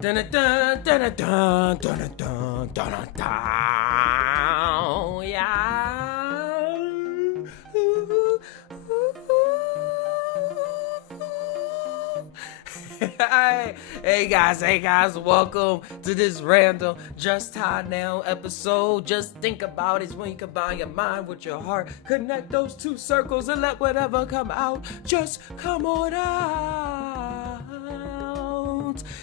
Dun dun dun dun dun dun dun dun. Yeah. Hey guys, welcome to this random Just Tai Now episode. Just think about it when you combine your mind with your heart. Connect those two circles and let whatever come out just come on out.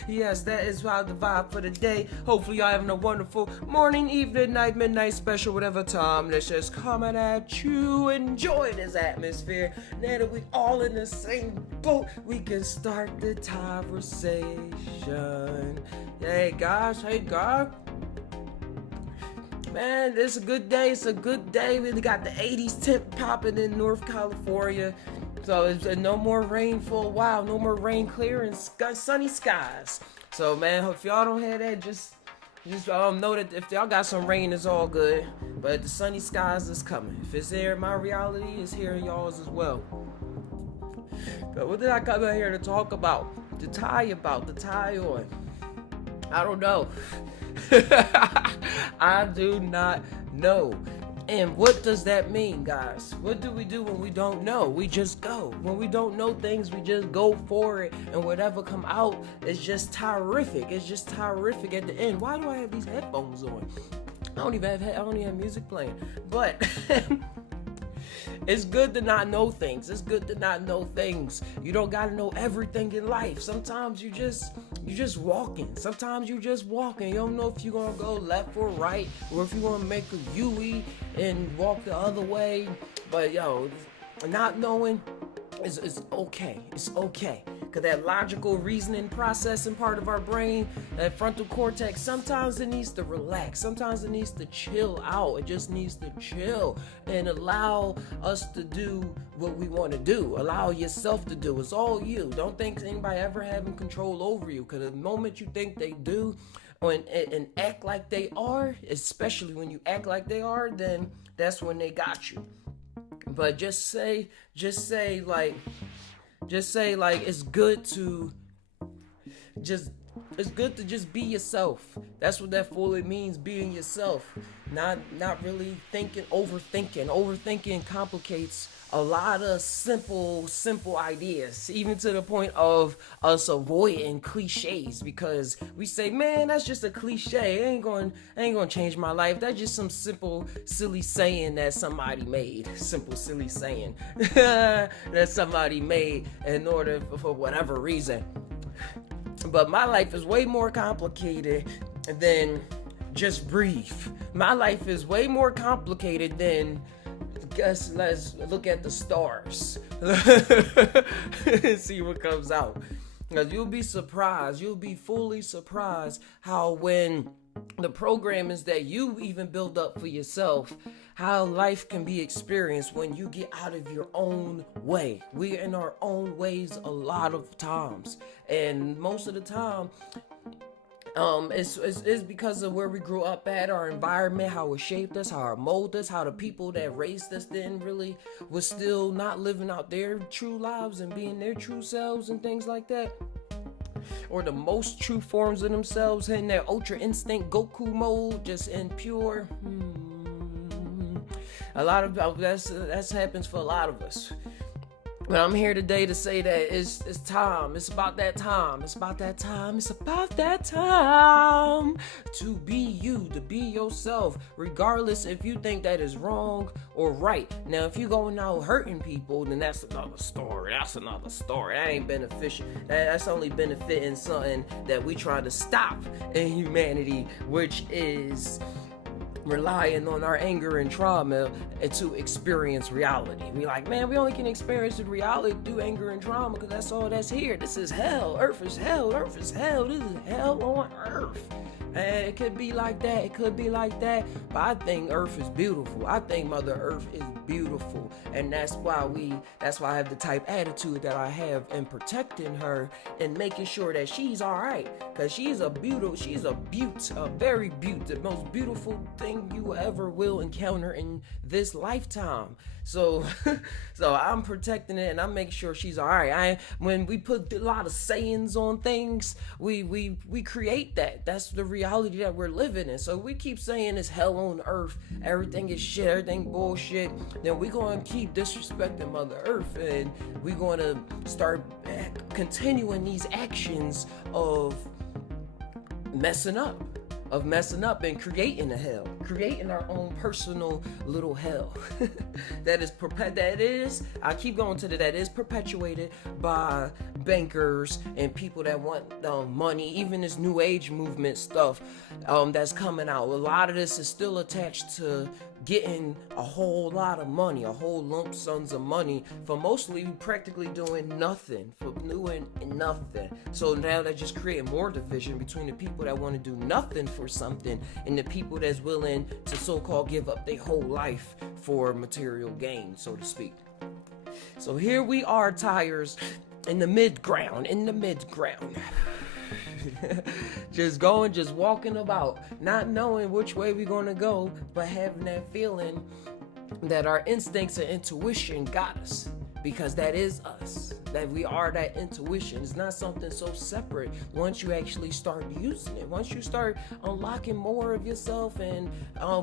Yes, that is how the vibe for the day. Hopefully y'all having a wonderful morning, evening, night, midnight, special, whatever time that's just coming at you. Enjoy this atmosphere. Now that we all in the same boat, we can start the conversation. Hey guys, man, it's a good day. It's a good day. We got the 80s temp popping in North California. So it's no more rain for a while. No more rain, clear and sunny skies. So man, if y'all don't have that, just know that if y'all got some rain, it's all good. But the sunny skies is coming. If it's here, my reality is here in y'all's as well. But what did I come out here to talk about? To tie on? I don't know. I do not know. And what does that mean, guys? What do we do when we don't know? We just go. When we don't know things, we just go for it. And whatever come out is just terrific. It's just terrific at the end. Why do I have these headphones on? I don't even have music playing. But it's good to not know things. It's good to not know things. You don't gotta know everything in life. Sometimes you just walking. Sometimes you just walking. You don't know if you're gonna go left or right, or if you're gonna make a U-E and walk the other way. But not knowing is okay. It's okay. Cause that logical reasoning processing part of our brain, that frontal cortex, sometimes it needs to relax. Sometimes it needs to chill out. It just needs to chill and allow us to do what we want to do. Allow yourself to do. It's all you. Don't think anybody ever having control over you. Cause the moment you think they do and act like they are, especially when you act like they are, then that's when they got you. But just say like it's good to just be yourself. That's what that fully means, being yourself. Not really overthinking. Overthinking complicates a lot of simple ideas, even to the point of us avoiding cliches, because we say, man, that's just a cliche. It ain't gonna change my life. That's just some simple, silly saying that somebody made. Simple, silly saying that somebody made in order for whatever reason. But my life is way more complicated than just breathe. My life is way more complicated than let's look at the stars. See what comes out. Because you'll be surprised. You'll be fully surprised how when the program is that you even build up for yourself, how life can be experienced when you get out of your own way. We're in our own ways a lot of times. And most of the time, it's because of where we grew up at, our environment, how it shaped us, how it molded us, how the people that raised us was still not living out their true lives and being their true selves and things like that. Or the most true forms of themselves in their ultra instinct Goku mode, just in pure. A lot of that happens for a lot of us. But I'm here today to say that it's time. It's about that time. It's about that time. It's about that time to be you, to be yourself, regardless if you think that is wrong or right. Now, if you're going out hurting people, then that's another story. That ain't beneficial. That's only benefiting something that we try to stop in humanity, which is relying on our anger and trauma to experience reality. We like, man, we only can experience the reality through anger and trauma because that's all that's here. This is hell. Earth is hell. This is hell on earth. And it could be like that, it could be like that, but I think Earth is beautiful. I think Mother Earth is beautiful, and that's why I have the type attitude that I have in protecting her and making sure that she's all right, because she's a very beaut, the most beautiful thing you ever will encounter in this lifetime. So so I'm protecting it, and I'm making sure she's all right. When we put a lot of sayings on things, we create that. That's the reality that we're living in. So we keep saying it's hell on earth, everything is shit, everything bullshit, then we're going to keep disrespecting Mother Earth, and we're going to start continuing these actions of messing up and creating a hell, creating our own personal little hell. that is I keep going to that is perpetuated by bankers and people that want money. Even this new age movement stuff that's coming out, a lot of this is still attached to getting a whole lot of money, a whole lump sums of money for mostly practically doing nothing, So now they're just creating more division between the people that want to do nothing for something and the people that's willing to so-called give up their whole life for material gain, so to speak. So here we are, tires, in the mid-ground. just walking about, not knowing which way we're gonna go, but having that feeling that our instincts and intuition got us, because that is us, that we are that intuition. It's not something so separate once you actually start using it, once you start unlocking more of yourself and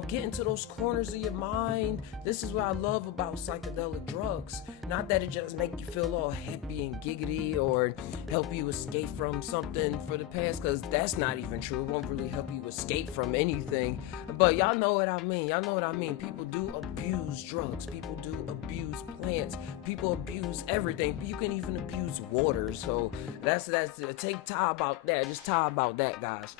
getting to those corners of your mind. This is what I love about psychedelic drugs. Not that it just make you feel all happy and giggity or help you escape from something for the past, because that's not even true. It won't really help you escape from anything, but y'all know what I mean. People do abuse drugs, people do abuse plants, people abuse everything. You can even abuse water. So that's take time about that. Just time about that, guys.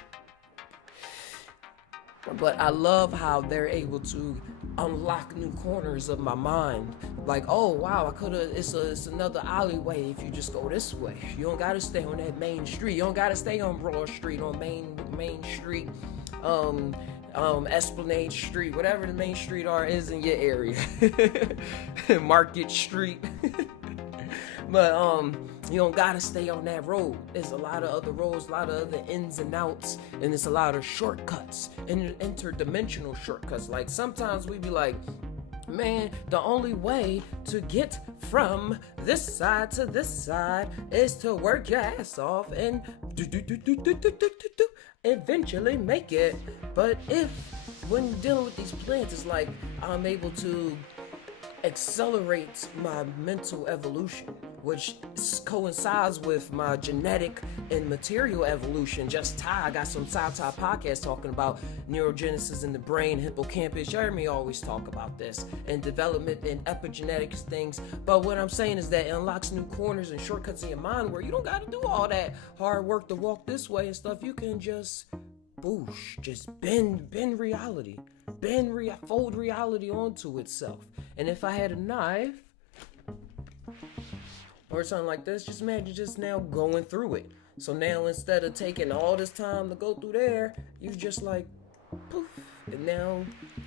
But I love how they're able to unlock new corners of my mind. Like, oh wow, it's another alleyway if you just go this way. You don't gotta stay on that main street. You don't gotta stay on Broad Street, on Main Street, Esplanade Street, whatever the main street is in your area. Market Street. But you don't gotta stay on that road. There's a lot of other roads, a lot of other ins and outs, and there's a lot of shortcuts and interdimensional shortcuts. Like sometimes we be like, man, the only way to get from this side to this side is to work your ass off and eventually make it. But when dealing with these plants, it's like I'm able to accelerate my mental evolution, which coincides with my genetic and material evolution. Just Tai, I got some Tai podcast talking about neurogenesis in the brain, hippocampus. Jeremy always talk about this, and development and epigenetics things. But what I'm saying is that it unlocks new corners and shortcuts in your mind where you don't got to do all that hard work to walk this way and stuff. You can just just bend reality, fold reality onto itself. And if I had a knife or something like this, just imagine just now going through it. So now instead of taking all this time to go through there, you just like poof, and now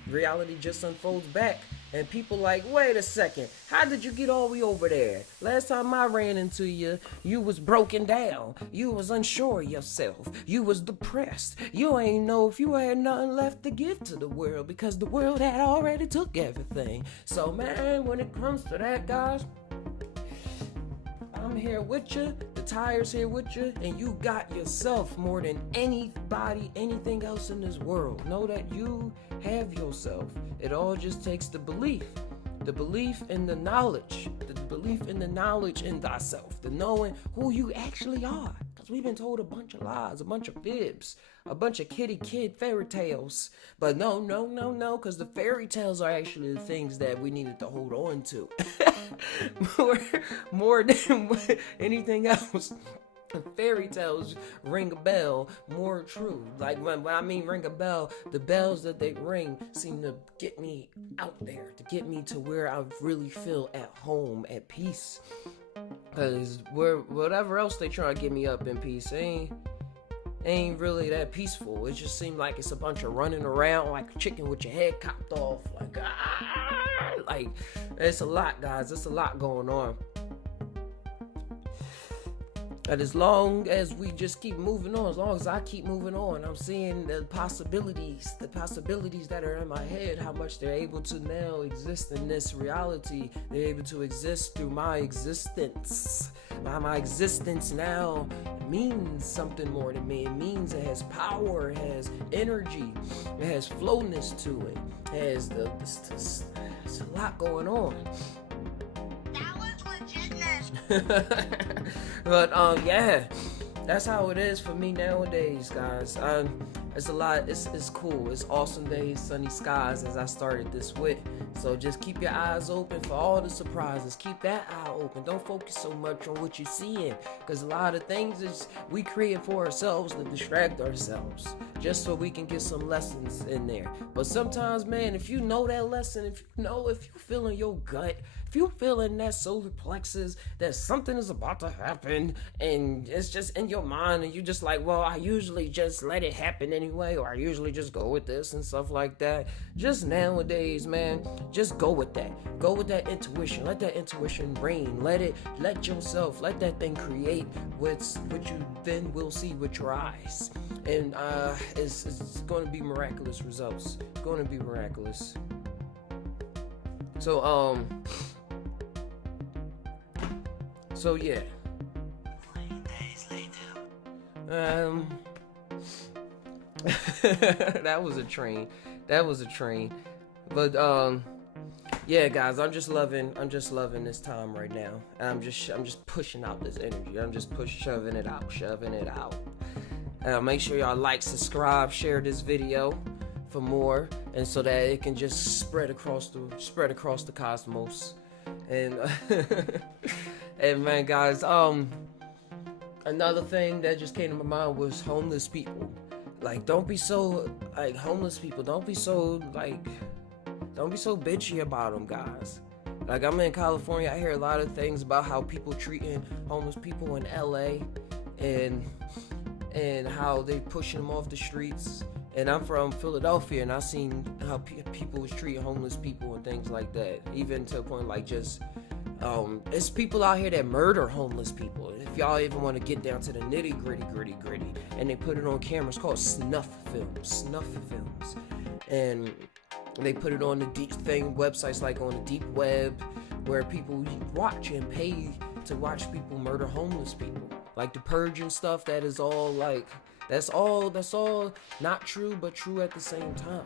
reality just unfolds back. And people like, wait a second, how did you get all the way over there? Last time I ran into you, you was broken down. You was unsure of yourself. You was depressed. You ain't know if you had nothing left to give to the world because the world had already took everything. So man, when it comes to that, guys, I'm here with you, the tire's here with you, and you got yourself more than anybody, anything else in this world. Know that you have yourself. It all just takes the belief in the knowledge, in thyself, the knowing who you actually are. Because we've been told a bunch of lies, a bunch of fibs, a bunch of kitty kid fairy tales. But no, because the fairy tales are actually the things that we needed to hold on to. more than anything else. Fairy tales ring a bell more true. Like when I mean ring a bell, the bells that they ring seem to get me out there, to get me to where I really feel at home, at peace. Because whatever else they try to get me up in peace, ain't ain't really that peaceful. It just seems like it's a bunch of running around like a chicken with your head chopped off. Like it's a lot, guys. It's a lot going on. And as long as we just keep moving on, as long as I keep moving on, I'm seeing the possibilities that are in my head, how much they're able to now exist in this reality. They're able to exist through my existence. My existence now means something more to me. It means it has power, it has energy, it has flowness to it. It has it's a lot going on. But yeah, that's how it is for me nowadays, guys. It's a lot. It's cool. It's awesome days, sunny skies, as I started this with. So just keep your eyes open for all the surprises. Keep that eye open. Don't focus so much on what you're seeing, because a lot of things is we create for ourselves to distract ourselves, just so we can get some lessons in there. But sometimes, man, if you know that lesson, if you feel in your gut, if you feel in that solar plexus that something is about to happen, and it's just in your mind, and you just like, well, I usually just let it happen anyway, or I usually just go with this and stuff like that. Just nowadays, man, just go with that. Go with that intuition. Let that intuition reign. Let that thing create what you then will see with your eyes. And it's going to be miraculous results. It's going to be miraculous. So yeah. That was a train. But yeah, guys, I'm just loving this time right now. And I'm just pushing out this energy. I'm just shoving it out. Make sure y'all like, subscribe, share this video for more, and so that it can just spread across the cosmos. And and man, guys, another thing that just came to my mind was homeless people. Like, don't be so homeless people. Don't be so bitchy about them, guys. Like, I'm in California. I hear a lot of things about how people treating homeless people in LA, and how they pushing them off the streets. And I'm from Philadelphia, and I've seen how people was treating homeless people and things like that. Even to a point like just, it's people out here that murder homeless people. If y'all even want to get down to the nitty gritty, and they put it on camera. It's called snuff films. And they put it on the websites like on the deep web, where people watch and pay to watch people murder homeless people. Like the purge and stuff, that is all like, that's all not true, but true at the same time.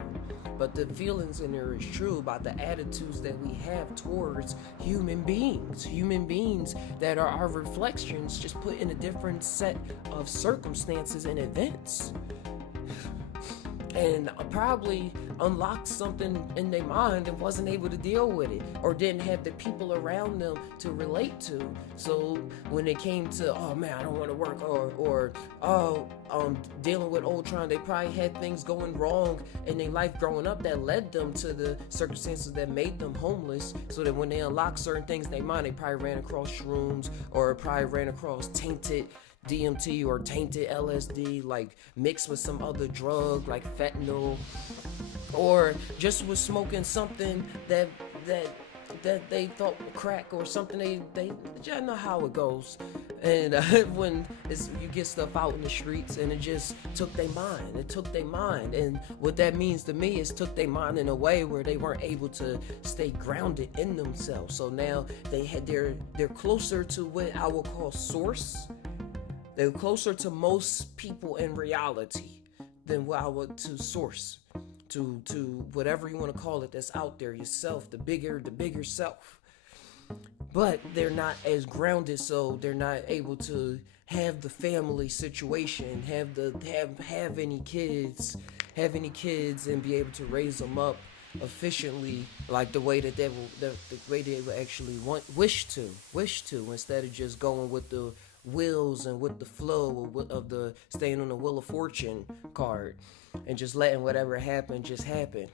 But the feelings in there is true about the attitudes that we have towards human beings that are our reflections, just put in a different set of circumstances and events. And probably unlocked something in their mind and wasn't able to deal with it, or didn't have the people around them to relate to. So when it came to, oh man, I don't want to work, or dealing with Ultron, they probably had things going wrong in their life growing up that led them to the circumstances that made them homeless. So that when they unlocked certain things in their mind, they probably ran across shrooms, or probably ran across tainted DMT or tainted LSD, like mixed with some other drug like fentanyl, or just was smoking something that they thought was crack, or something they just know how it goes. And when you get stuff out in the streets, and it just took their mind. And what that means to me is took their mind in a way where they weren't able to stay grounded in themselves. So now they're closer to what I will call source. They're closer to most people in reality than what I would to source, to whatever you want to call it that's out there, yourself, the bigger self. But they're not as grounded, so they're not able to have the family situation, have any kids, and be able to raise them up efficiently, like the way that they would actually wish to, instead of just going with the wills and with the flow of the staying on the Wheel of Fortune card and just letting whatever happen just happen.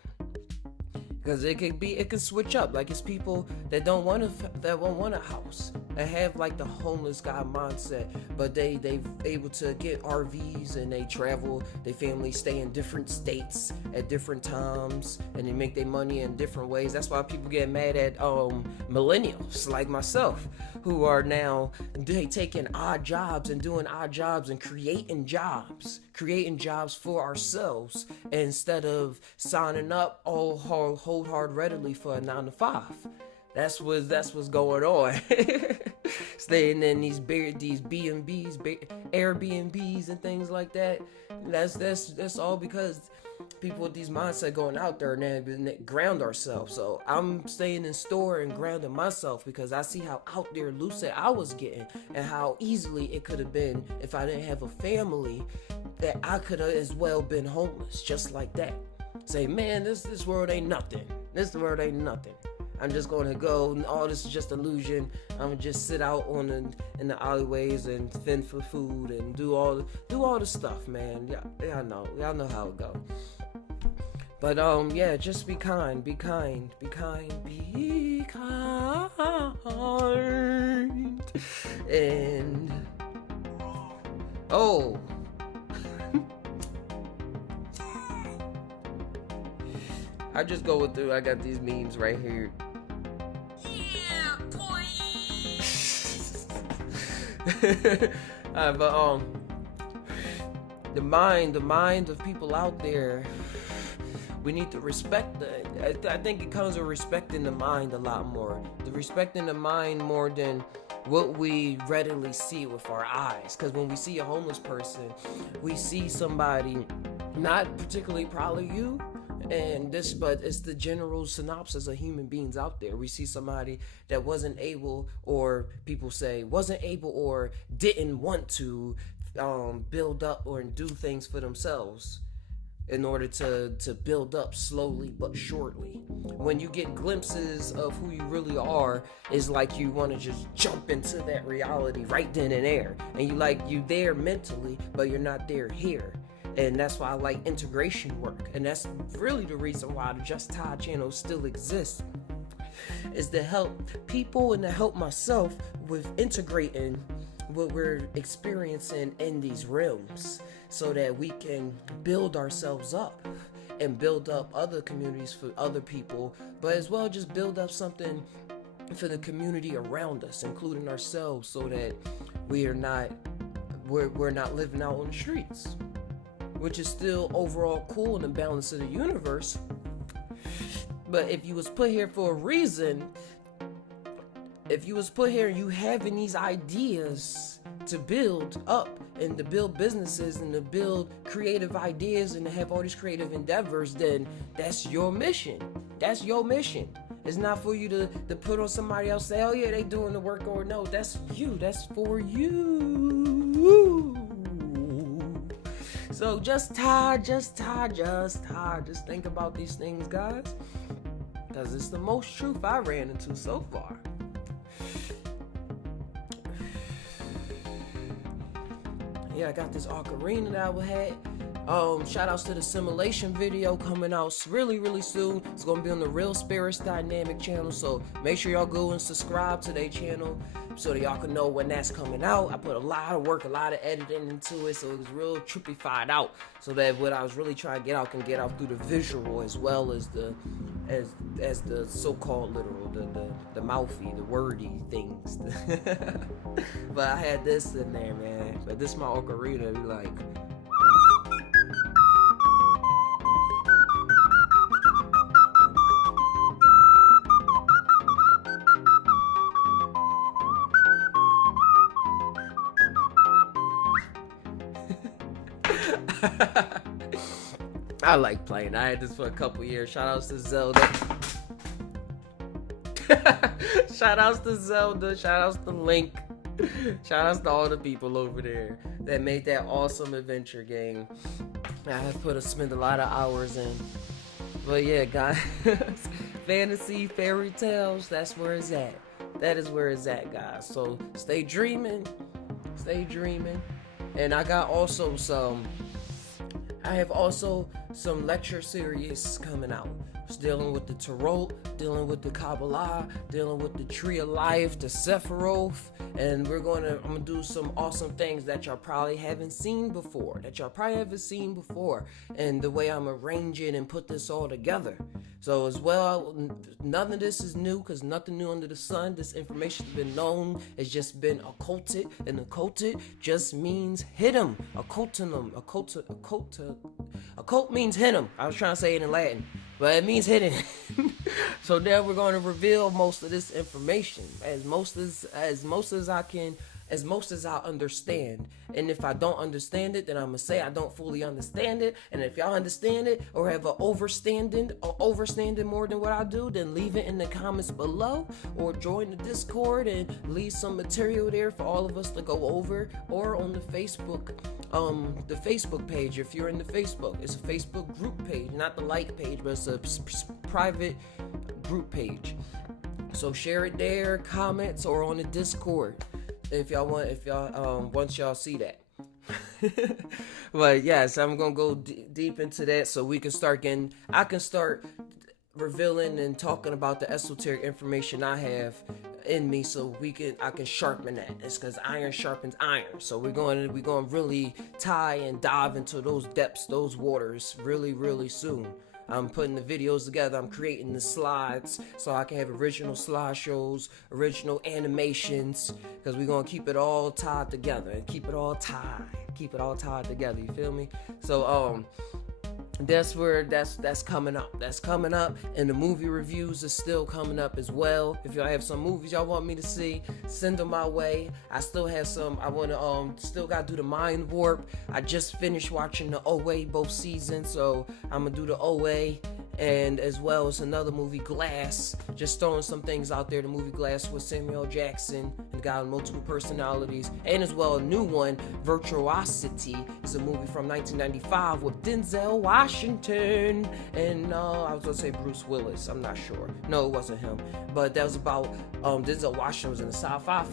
Because it can switch up. Like, it's people that don't want a house, that have like the homeless guy mindset, but they able to get RVs and they travel. Their families stay in different states at different times, and they make their money in different ways. That's why people get mad at millennials like myself, who are now taking odd jobs and doing odd jobs and creating jobs for ourselves, instead of signing up wholeheartedly for a 9 to 5. That's what's going on. Staying in these B&Bs, Airbnbs and things like that. That's all because people with these mindset going out there and ground ourselves. So I'm staying in store and grounding myself, because I see how out there lucid I was getting, and how easily it could have been if I didn't have a family, that I could have as well been homeless just like that. Say, man, this world ain't nothing. This world ain't nothing. I'm just gonna go, and all this is just illusion. I'm gonna just sit out in the alleyways and fend for food and do all the stuff, man. Y'all know how it go. But yeah, just be kind, and I just go with I got these memes right here. Yeah, boy. But the mind of people out there, we need to respect I think it comes with respecting the mind a lot more. Respecting the mind more than what we readily see with our eyes. Because when we see a homeless person, we see somebody, not particularly probably you, but it's the general synopsis of human beings out there. We see somebody that wasn't able, or people say wasn't able or didn't want to build up or do things for themselves, in order to build up slowly but surely. When you get glimpses of who you really are, it's like you want to just jump into that reality right then and there. And you there mentally, but you're not there here. And that's why I like integration work. And that's really the reason why the Just Tai channel still exists, is to help people and to help myself with integrating what we're experiencing in these realms, so that we can build ourselves up and build up other communities for other people, but as well just build up something for the community around us, including ourselves, so that we're not living out on the streets, which is still overall cool in the balance of the universe. But if you was put here for a reason, if you was put here and you having these ideas to build up and to build businesses and to build creative ideas and to have all these creative endeavors, then that's your mission. That's your mission. It's not for you to put on somebody else, say, oh yeah, they doing the work, or no, that's you. That's for you. So just think about these things, guys, because it's the most truth I ran into so far. Yeah, I got this ocarina that I had. Shout outs to the simulation video coming out really, really soon. It's gonna be on the Real Spirits Dynamic channel, so make sure y'all go and subscribe to their channel so that y'all can know when that's coming out. I put a lot of work, a lot of editing into it, so it was real trippified out, so that what I was really trying to get out can get out through the visual as well as the so-called literal, the mouthy, the wordy things. But I had this in there, man. But this is my ocarina. Be like, I like playing. I had this for a couple years. Shout outs to Zelda. Shout outs to Zelda. Shout outs to Link. Shout outs to all the people over there that made that awesome adventure game. I have spent a lot of hours in. But yeah, guys, fantasy, fairy tales, that's where it's at. That is where it's at, guys. So stay dreaming. Stay dreaming. And I have also some lecture series coming out It's dealing with the Tarot, dealing with the Kabbalah, dealing with the Tree of Life, the Sephiroth, and I'm gonna do some awesome things that y'all probably haven't seen before, and the way I'm arranging and put this all together. So as well, none of this is new, because nothing new under the sun. This information's been known. It's just been occulted, and occulted just means hit 'em. Occultinum, occult means hit 'em. I was trying to say it in Latin, but it means hidden. So now we're going to reveal most of this information as most as I understand. And if I don't understand it, then I'm gonna say I don't fully understand it. And if y'all understand it or have an overstanding more than what I do, then leave it in the comments below, or join the Discord and leave some material there for all of us to go over, or on the Facebook page. If you're in the Facebook, it's a Facebook group page, not the like page, but it's a private group page. So share it there, comments, or on the Discord. If y'all once y'all see that. But yes, I'm gonna go deep into that, so we can I can start revealing and talking about the esoteric information I have in me, so I can sharpen that. It's because iron sharpens iron. So we're going to really tie and dive into those depths, those waters, really, really soon. I'm putting the videos together. I'm creating the slides so I can have original slideshows, original animations, because we're going to keep it all tied together and keep it all tied together. You feel me? So, that's coming up. That's coming up, and the movie reviews is still coming up as well. If y'all have some movies y'all want me to see, send them my way. I still have some. I want to still got to do the Mind Warp. I just finished watching the OA both seasons, so I'm gonna do the OA. And as well as another movie, Glass. Just throwing some things out there. The movie Glass with Samuel Jackson, and got multiple personalities. And as well, a new one, Virtuosity. It's a movie from 1995 with Denzel Washington. And I was going to say Bruce Willis. I'm not sure. No, it wasn't him. But that was about, Denzel Washington was in a sci-fi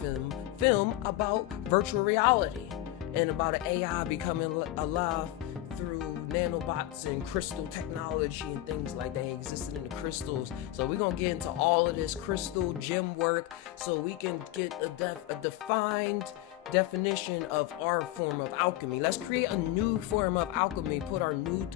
film about virtual reality. And about an AI becoming alive through nanobots and crystal technology and things like that existing in the crystals. So we're gonna get into all of this crystal gem work, so we can get a defined definition of our form of alchemy. Let's create a new form of alchemy, put our new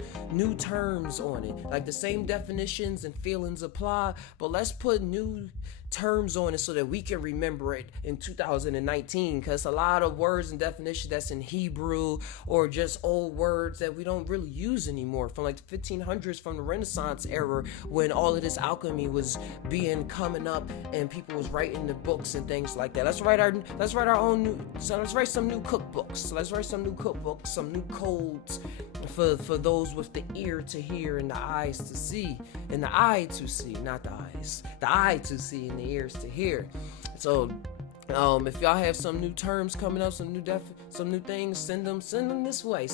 terms on it. Like the same definitions and feelings apply, but let's put new terms on it so that we can remember it in 2019, because a lot of words and definitions that's in Hebrew or just old words that we don't really use anymore, from like the 1500s, from the Renaissance era, when all of this alchemy was coming up and people was writing the books and things like that. Let's write some new cookbooks, some new codes for those with the ear to hear and the eyes to see, and the eye to see, not the eyes, the eye to see and the ears to hear. So if y'all have some new terms coming up, some new things, send them this way.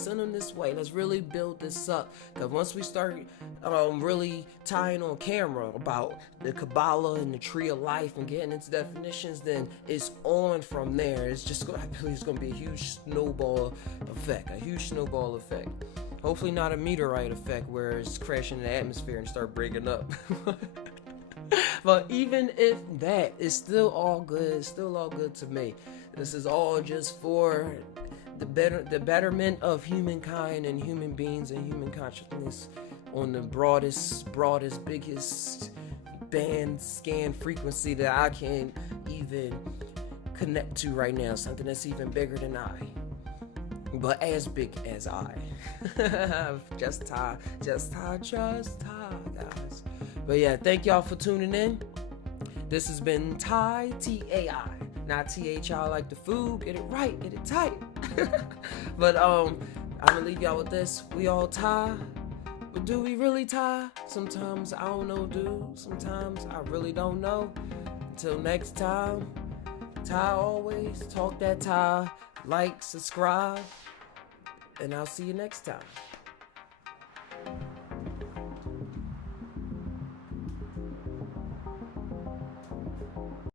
Let's really build this up, because once we start really tying on camera about the Kabbalah and the Tree of Life and getting into definitions, then it's on from there. I believe it's going to be a huge snowball effect. Hopefully not a meteorite effect where it's crashing in the atmosphere and start breaking up. But even if that, it's still all good. It's still all good to me. This is all just for the betterment of humankind and human beings and human consciousness on the broadest, biggest band scan frequency that I can even connect to right now. Something that's even bigger than I, but as big as I. Just Tai, guys. But yeah, thank y'all for tuning in. This has been Tai, T-A-I, not T-H-I like the food. Get it right, get it tight. But I'm gonna leave y'all with this. We all tie, but do we really tie? Sometimes I don't know, dude. Sometimes I really don't know. Until next time, Tai always, talk that Tai, like, subscribe, and I'll see you next time.